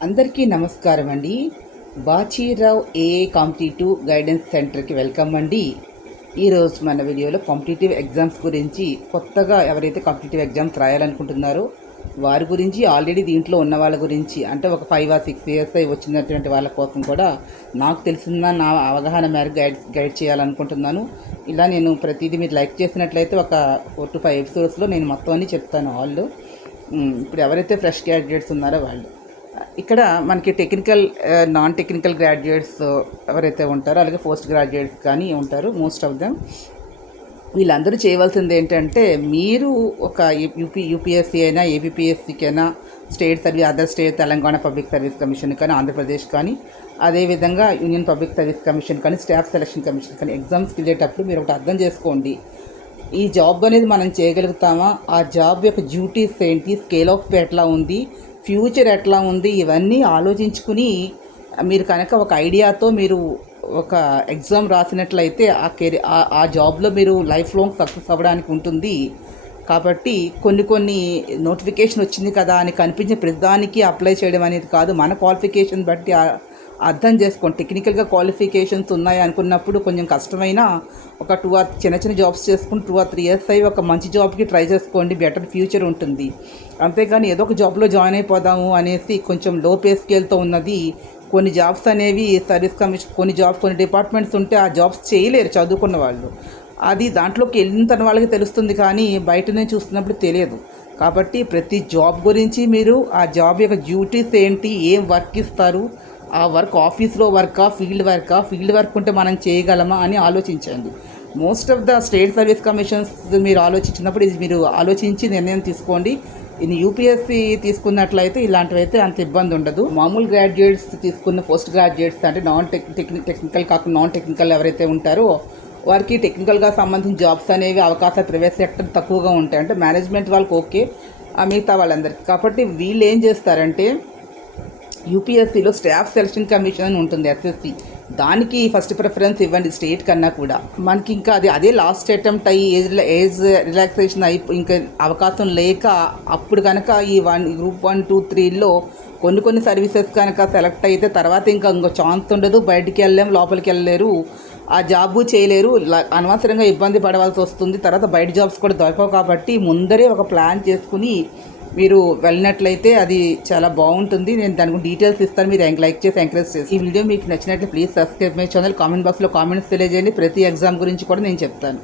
అందరికీ నమస్కారం అండి. బాచీరావు ఏఏ కాంపిటేటివ్ గైడెన్స్ సెంటర్కి వెల్కమ్ అండి. ఈరోజు మన వీడియోలో కాంపిటేటివ్ ఎగ్జామ్స్ గురించి, కొత్తగా ఎవరైతే కాంపిటేటివ్ ఎగ్జామ్స్ రాయాలనుకుంటున్నారో వారి గురించి, ఆల్రెడీ దీంట్లో ఉన్న వాళ్ళ గురించి, అంటే ఒక 5 or 6 years వచ్చినటువంటి వాళ్ళ కోసం కూడా నాకు తెలిసిన నా అవగాహన మేరకు గైడ్ చేయాలనుకుంటున్నాను. ఇలా నేను ప్రతిదీ మీరు లైక్ చేసినట్లయితే ఒక 4 to 5 ఎపిసోడ్స్లో నేను మొత్తం అన్నీ చెప్తాను. వాళ్ళు ఇప్పుడు ఎవరైతే ఫ్రెష్ గ్రాడ్యుయేట్స్ ఉన్నారో వాళ్ళు ఇక్కడ మనకి టెక్నికల్, నాన్ టెక్నికల్ గ్రాడ్యుయేట్స్ ఎవరైతే ఉంటారో, అలాగే పోస్ట్ గ్రాడ్యుయేట్స్ కానీ ఉంటారు మోస్ట్ ఆఫ్ దెమ్. వీళ్ళందరూ చేయవలసింది ఏంటంటే, మీరు ఒక యూపీఎస్సీ అయినా, ఏబిపిఎస్సికి అయినా, other state Telangana public service commission కానీ, ఆంధ్రప్రదేశ్ కానీ, అదేవిధంగా యూనియన్ పబ్లిక్ సర్వీస్ కమిషన్ కానీ, స్టాఫ్ సెలక్షన్ కమిషన్ కానీ ఎగ్జామ్స్కి వెళ్ళేటప్పుడు మీరు ఒకటి అర్థం చేసుకోండి. ఈ జాబ్ అనేది మనం చేయగలుగుతామా, ఆ జాబ్ యొక్క డ్యూటీస్ ఏంటి, స్కేల్ ఆఫ్ పే ఎట్లా ఉంది, ఫ్యూచర్ ఎట్లా ఉంది, ఇవన్నీ ఆలోచించుకుని మీరు కనుక ఒక ఐడియాతో మీరు ఒక ఎగ్జామ్ రాసినట్లయితే ఆ జాబ్లో మీరు లైఫ్ లాంగ్ సక్సెస్ అవ్వడానికి ఉంటుంది. కాబట్టి కొన్ని నోటిఫికేషన్ వచ్చింది కదా అని కనిపించే ప్రతిదానికి అప్లై చేయడం అనేది కాదు. మన క్వాలిఫికేషన్ బట్టి అర్థం చేసుకోండి. టెక్నికల్గా క్వాలిఫికేషన్స్ ఉన్నాయి అనుకున్నప్పుడు కొంచెం కష్టమైన ఒక 2 or చిన్న జాబ్స్ చేసుకుని 2 or 3 years అయ్యి ఒక మంచి జాబ్కి ట్రై చేసుకోండి. బెటర్ ఫ్యూచర్ ఉంటుంది. అంతేగాని ఏదో ఒక జాబ్లో జాయిన్ అయిపోదాము అనేసి కొంచెం లో పే స్కేల్తో ఉన్నది కొన్ని జాబ్స్ అనేవి సర్వీస్ కమిషన్, కొన్ని డిపార్ట్మెంట్స్ ఉంటే ఆ జాబ్స్ చేయలేరు చదువుకున్న వాళ్ళు. అది దాంట్లోకి వెళ్ళిన వాళ్ళకి తెలుస్తుంది, కానీ బయట నుంచి చూస్తున్నప్పుడు తెలియదు. కాబట్టి ప్రతి జాబ్ గురించి మీరు ఆ జాబ్ యొక్క డ్యూటీస్ ఏంటి, ఏం వర్క్ ఇస్తారు, ఆ వర్క్ ఆఫీస్లో వర్కా, ఫీల్డ్ వర్క్ ఉంటే మనం చేయగలమా అని ఆలోచించండి. Most of the state service commissions మీరు ఆలోచించినప్పుడు ఇది మీరు ఆలోచించి నిర్ణయం తీసుకోండి. ఇది యూపీఎస్సీ తీసుకున్నట్లయితే ఇలాంటివైతే అంత ఇబ్బంది ఉండదు. మామూలు గ్రాడ్యుయేట్స్ తీసుకున్న పోస్ట్ గ్రాడ్యుయేట్స్ అంటే టెక్నికల్ కాకుండా నాన్ టెక్నికల్ ఎవరైతే ఉంటారో వారికి టెక్నికల్గా సంబంధించిన జాబ్స్ అనేవి అవకాశాలు ప్రైవేట్ సెక్టర్ తక్కువగా ఉంటాయి. అంటే మేనేజ్మెంట్ వాళ్ళకి ఓకే, మిగతా వాళ్ళందరికీ. కాబట్టి వీళ్ళు ఏం చేస్తారంటే, యూపీఎస్సీలో స్టాఫ్ సెలక్షన్ కమిషన్ అని ఉంటుంది, ఎస్ఎస్సి. దానికి ఫస్ట్ ప్రిఫరెన్స్ ఇవ్వండి స్టేట్ కన్నా కూడా. మనకి ఇంకా అదే లాస్ట్ అటెంప్ట్ అయ్యి ఏజ్ రిలాక్సేషన్ ఇంకా అవకాశం లేక అప్పుడు కనుక ఈ గ్రూప్ 1, 2, 3లో కొన్ని సర్వీసెస్ కనుక సెలెక్ట్ అయితే తర్వాత ఇంకో ఛాన్స్ ఉండదు. బయటికి వెళ్ళలేము, లోపలికి వెళ్ళలేరు, ఆ జాబు చేయలేరు, అనవసరంగా ఇబ్బంది పడవలసి వస్తుంది. తర్వాత బయట జాబ్స్ కూడా దొరకవు. కాబట్టి ముందరే ఒక ప్లాన్ చేసుకుని మీరు వెళ్ళినట్లయితే అది చాలా బాగుంటుంది. నేను దాని గురించి డీటెయిల్స్ ఇస్తాను, మీరు లైక్ చేసి ఎంకరేజ్ చేసి. ఈ వీడియో మీకు నచ్చినట్లయితే please subscribe my channel. Comment బాక్స్లో కామెంట్స్ తెలియజేయండి. ప్రతి ఎగ్జామ్ గురించి కూడా నేను చెప్తాను.